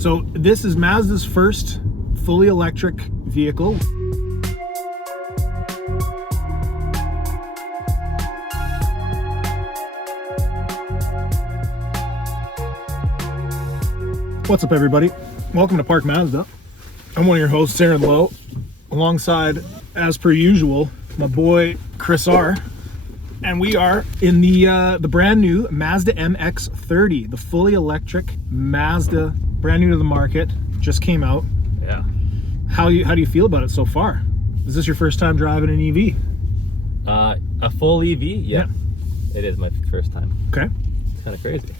So this is Mazda's first fully electric vehicle. What's up, everybody? Welcome to Park Mazda. I'm one of your hosts, Aaron Lowe, alongside, as per usual, my boy Chris R. And we are in the brand new Mazda MX-30, the fully electric Mazda, brand new to the market, just came out. Yeah. How do you feel about it so far? Is this your first time driving an EV? A full EV? Yeah. It is my first time. Okay. It's kind of crazy.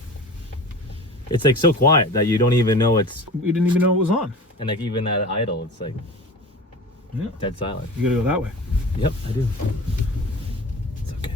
It's like so quiet that you don't even know it's... You didn't even know it was on. And like even at idle, it's like dead silent. You gotta go that way. Yep, I do. It's okay.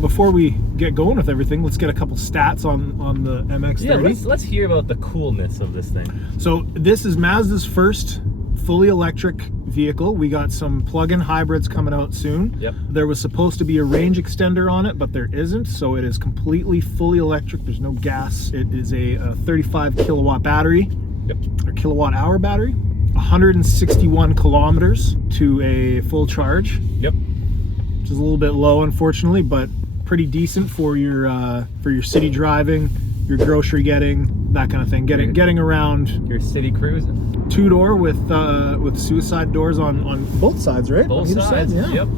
Before we get going with everything, let's get a couple stats on the MX-30. Yeah, let's hear about the coolness of this thing. So this is Mazda's first fully electric vehicle. We got some plug-in hybrids coming out soon. Yep. There was supposed to be a range extender on it, but there isn't. So it is completely fully electric. There's no gas. It is a 35 kilowatt battery. Yep. Or kilowatt hour battery. 161 kilometers to a full charge. Yep. Which is a little bit low, unfortunately, but pretty decent for your city driving, your grocery getting, that kind of thing. Getting around. Your city cruising. Two-door with suicide doors on both sides, right? Both sides. Yeah. Yep.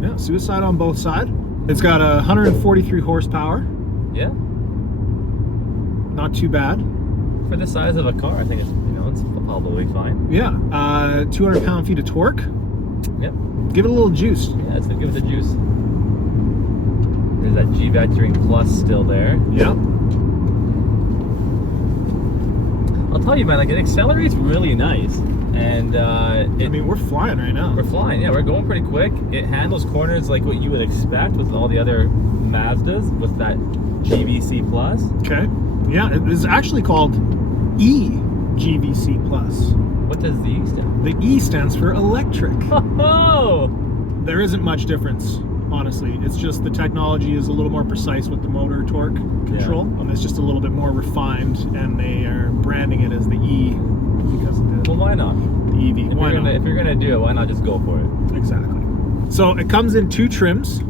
Yeah, suicide on both sides. It's got 143 horsepower. Yeah. Not too bad. For the size of a car, I think it's it's probably fine. Yeah. 200 pound-feet of torque. Yep. Give it a little juice. Yeah, it's gonna give it the juice. There's that G-Vectoring Plus still there. Yeah. I'll tell you, man, like it accelerates really nice, and I mean, we're flying right now. We're flying. Yeah, we're going pretty quick. It handles corners like what you would expect with all the other Mazdas with that GVC Plus. Okay. Yeah, it is actually called GVC Plus. What does the E stand? The E stands for electric. Oh! There isn't much difference, honestly. It's just the technology is a little more precise with the motor torque control. Yeah. It's just a little bit more refined, and they are branding it as the E because of Well, why not? the EV. Why not? If you're gonna do it, why not just go for it? Exactly. So it comes in two trims.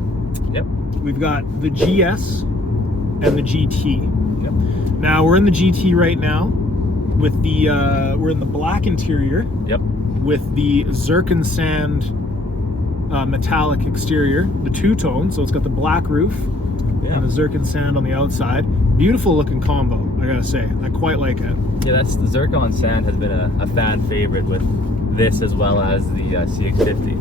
Yep. We've got the GS and the GT. Yep. Now we're in the GT right now with the we're in the black interior. Yep. With the zircon sand metallic exterior, the two-tone, so it's got the black roof and the zircon sand on the outside. Beautiful looking combo, I gotta say. I quite like it. Yeah, that's the zircon sand has been a fan favorite with this as well as the CX-50.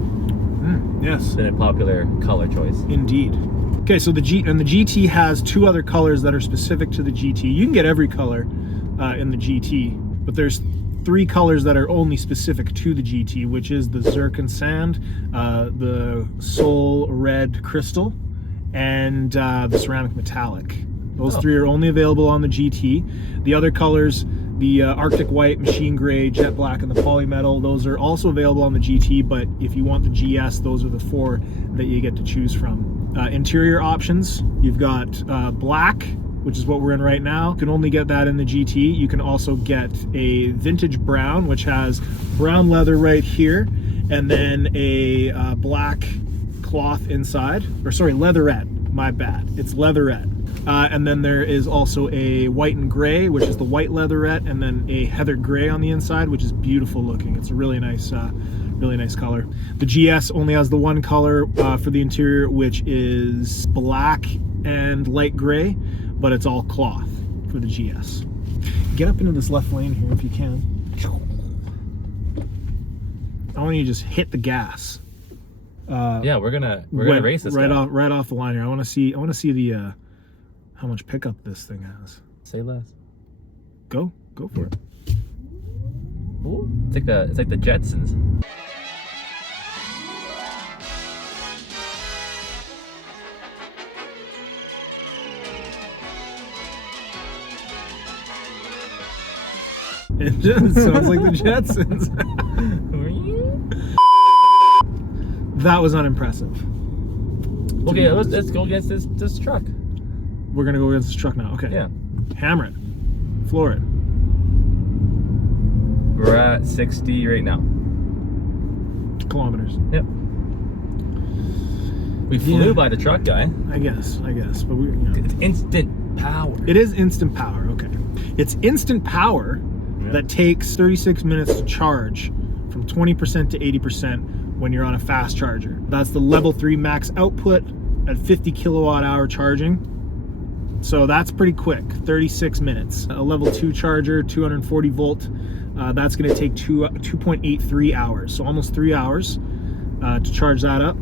Yes. It's been a popular color choice. Indeed. Okay, so the GT has two other colors that are specific to the GT. You can get every color in the GT, but there's three colors that are only specific to the GT, which is the zircon sand, the soul red crystal, and the ceramic metallic. Those three are only available on the GT. The other colors, the Arctic white, machine gray, jet black, and the polymetal, those are also available on the GT, but if you want the GS, those are the four that you get to choose from. Interior options, you've got black, which is what we're in right now. You can only get that in the GT. You can also get a vintage brown, which has brown leather right here, and then a black cloth inside, or sorry, leatherette, my bad. It's leatherette. And then there is also a white and gray, which is the white leatherette, and then a heather gray on the inside, which is beautiful looking. It's a really nice color. The GS only has the one color for the interior, which is black and light gray, but it's all cloth for the GS. Get up into this left lane here if you can. I want you to just hit the gas. Yeah, we're gonna race this right off the line here. I want to see the how much pickup this thing has. Say less. Go for it. Ooh, it's like the Jetsons. It just sounds like the Jetsons. That was unimpressive. Okay, let's go against this truck. We're gonna go against this truck now. Okay. Yeah. Hammer it. Floor it. We're at 60 right now. Kilometers. Yep. We flew by the truck guy. I guess. But we, you know. It's instant power. It is instant power. Okay. It's instant power that takes 36 minutes to charge from 20% to 80% when you're on a fast charger. That's the level 3 max output at 50 kilowatt hour charging. So that's pretty quick, 36 minutes. A level 2 charger, 240 volt, that's gonna take 2.83 hours. So almost 3 hours to charge that up.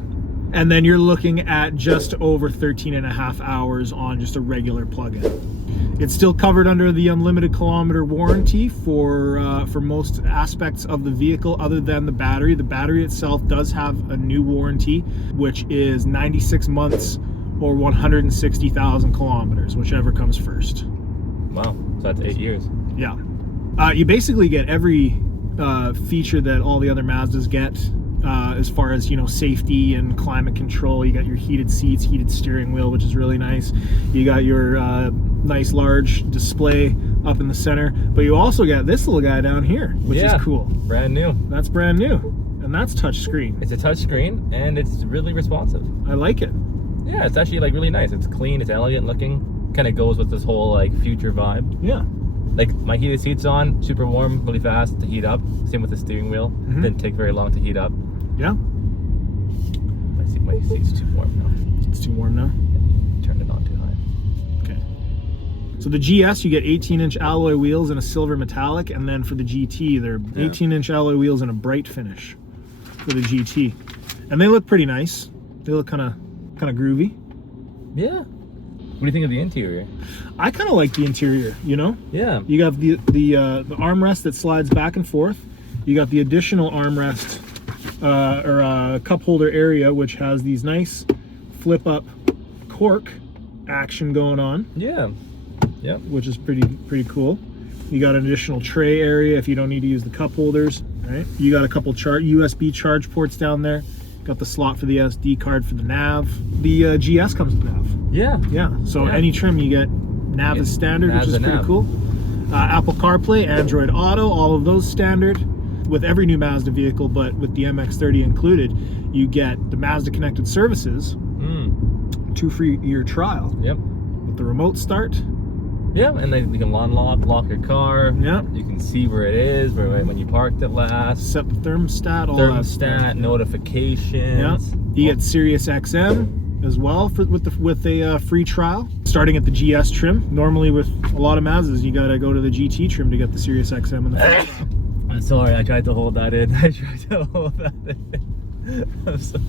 And then you're looking at just over 13.5 hours on just a regular plug-in. It's still covered under the unlimited kilometer warranty for most aspects of the vehicle other than the battery. The battery itself does have a new warranty, which is 96 months or 160,000 kilometers, whichever comes first. Wow, so that's 8 years. Yeah. You basically get every feature that all the other Mazdas get. As far as, you know, safety and climate control. You got your heated seats, heated steering wheel, which is really nice. You got your nice large display up in the center, but you also got this little guy down here, which is cool. Brand new. That's brand new, and that's touch screen. It's a touch screen, and it's really responsive. I like it. Yeah, it's actually like really nice. It's clean, it's elegant looking. Kind of goes with this whole like future vibe. Yeah. Like my heated seats on, super warm, really fast to heat up. Same with the steering wheel. Didn't take very long to heat up. Yeah. My seat's too warm now. It's too warm now? Yeah, turned it on too high. Okay. So the GS, you get 18-inch alloy wheels in a silver metallic, and then for the GT, they're 18-inch alloy wheels in a bright finish for the GT. And they look pretty nice. They look kind of groovy. Yeah. What do you think of the interior? I kind of like the interior, you know? Yeah. You got the armrest that slides back and forth. You got the additional armrest or cup holder area, which has these nice flip up cork action going on. Yeah. Yep. Which is pretty cool. You got an additional tray area if you don't need to use the cup holders. Right. You got a couple USB charge ports down there. Got the slot for the SD card for the nav. The GS comes with nav. Yeah. Yeah. So any trim you get nav is standard, which is pretty cool. Apple CarPlay, Android Auto, all of those standard. With every new Mazda vehicle, but with the MX-30 included, you get the Mazda Connected Services, 2 free year trial. Yep. With the remote start. Yeah, and then you can lock your car. Yeah. You can see where it is, when you parked it last. Set the thermostat, all that stuff. Notifications. Yeah. You get Sirius XM as well with a free trial. Starting at the GS trim. Normally with a lot of Mazdas, you gotta go to the GT trim to get the Sirius XM in the free trial. I'm sorry, I tried to hold that in. I'm sorry.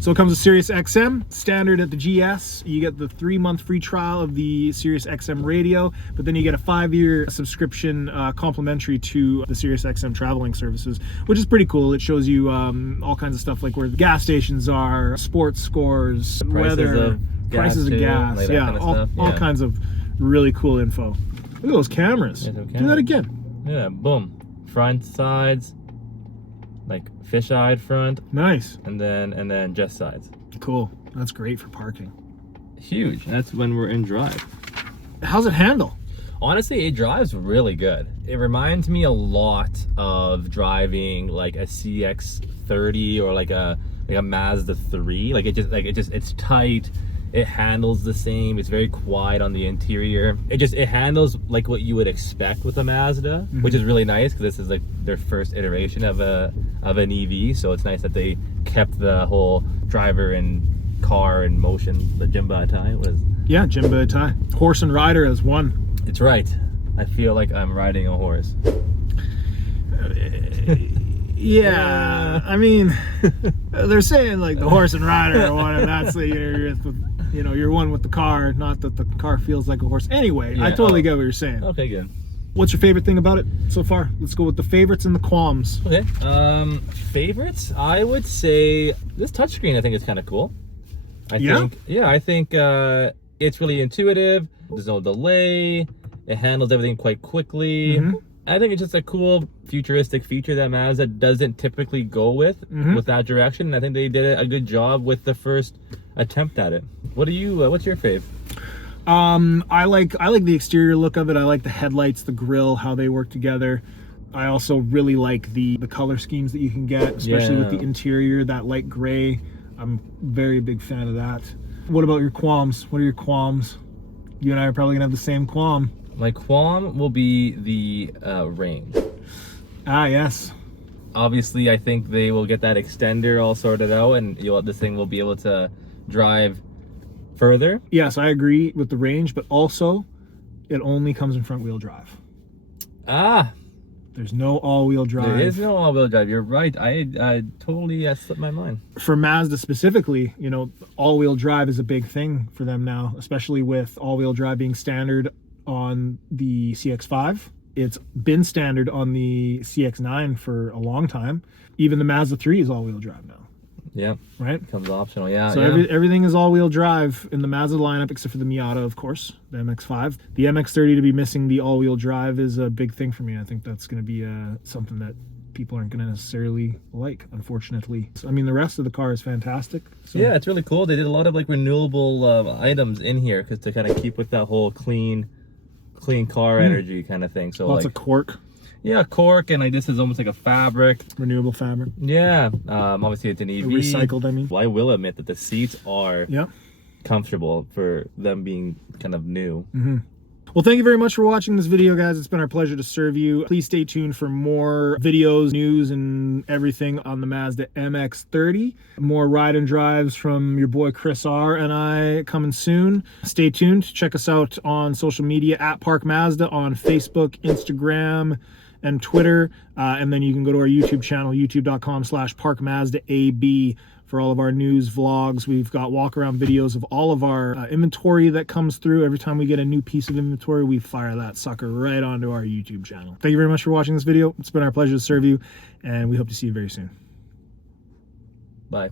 So it comes with Sirius XM, standard at the GS. You get the 3-month free trial of the Sirius XM radio, but then you get a 5-year subscription complimentary to the Sirius XM traveling services, which is pretty cool. It shows you all kinds of stuff like where the gas stations are, sports scores, weather, prices of gas, like all kinds of really cool info. Look at those cameras. Do that again. Yeah, boom. Front, sides, like fish-eyed front. Nice. And then just sides. Cool. That's great for parking. Huge. That's when we're in drive. How's it handle? Honestly, it drives really good. It reminds me a lot of driving like a CX-30 or like a Mazda 3. It's tight. It handles the same. It's very quiet on the interior. It handles like what you would expect with a Mazda, which is really nice because this is like their first iteration of an EV. So it's nice that they kept the whole driver and car and motion, the Jimba Atai was. Yeah, Jimba Atai. Horse and rider as one. It's right. I feel like I'm riding a horse. Yeah, I mean, they're saying like the horse and rider are one, and that's you're one with the car, not that the car feels like a horse. Anyway, yeah, I totally get what you're saying. Okay, good. What's your favorite thing about it so far? Let's go with the favorites and the qualms. Okay. Favorites? I would say this touchscreen. I think is kind of cool. I think it's really intuitive. There's no delay. It handles everything quite quickly. I think it's just a cool futuristic feature that Mazda doesn't typically go with that direction. And I think they did a good job with the first attempt at it. What's your fave? I like the exterior look of it. I like the headlights, the grille, how they work together. I also really like the color schemes that you can get, especially with the interior, that light gray. I'm very big fan of that. What about your qualms? What are your qualms? You and I are probably gonna have the same qualm. My qualm will be the range. Ah, yes. Obviously, I think they will get that extender all sorted out, and this thing will be able to drive further. Yes, I agree with the range, but also it only comes in front wheel drive. Ah, there's no all-wheel drive. There is no all-wheel drive. You're right. I totally slipped my mind. For Mazda specifically, you know, all-wheel drive is a big thing for them now, especially with all-wheel drive being standard on the CX-5. It's been standard on the CX-9 for a long time. Even the Mazda 3 is all-wheel drive now. Yeah. Right? Becomes optional, yeah. So everything is all-wheel drive in the Mazda lineup, except for the Miata, of course, the MX-5. The MX-30 to be missing the all-wheel drive is a big thing for me. I think that's going to be something that people aren't going to necessarily like, unfortunately. So, I mean, the rest of the car is fantastic. So. Yeah, it's really cool. They did a lot of like renewable items in here because to kind of keep with that whole clean car energy kind of thing. So lots of cork. Yeah, cork, and like this is almost like a fabric. Renewable fabric. Yeah. Obviously it's an EV. Recycled, I mean. Well, I will admit that the seats are comfortable for them being kind of new. Well, thank you very much for watching this video, guys. It's been our pleasure to serve you. Please stay tuned for more videos, news, and everything on the Mazda MX-30. More ride and drives from your boy Chris R and I coming soon. Stay tuned. Check us out on social media at Park Mazda on Facebook, Instagram, and Twitter. And then you can go to our YouTube channel, youtube.com/ParkMazdaAB. for all of our news vlogs. We've got walk around videos of all of our inventory that comes through. Every time we get a new piece of inventory, we fire that sucker right onto our YouTube channel. Thank you very much for watching this video. It's been our pleasure to serve you, and we hope to see you very soon. Bye.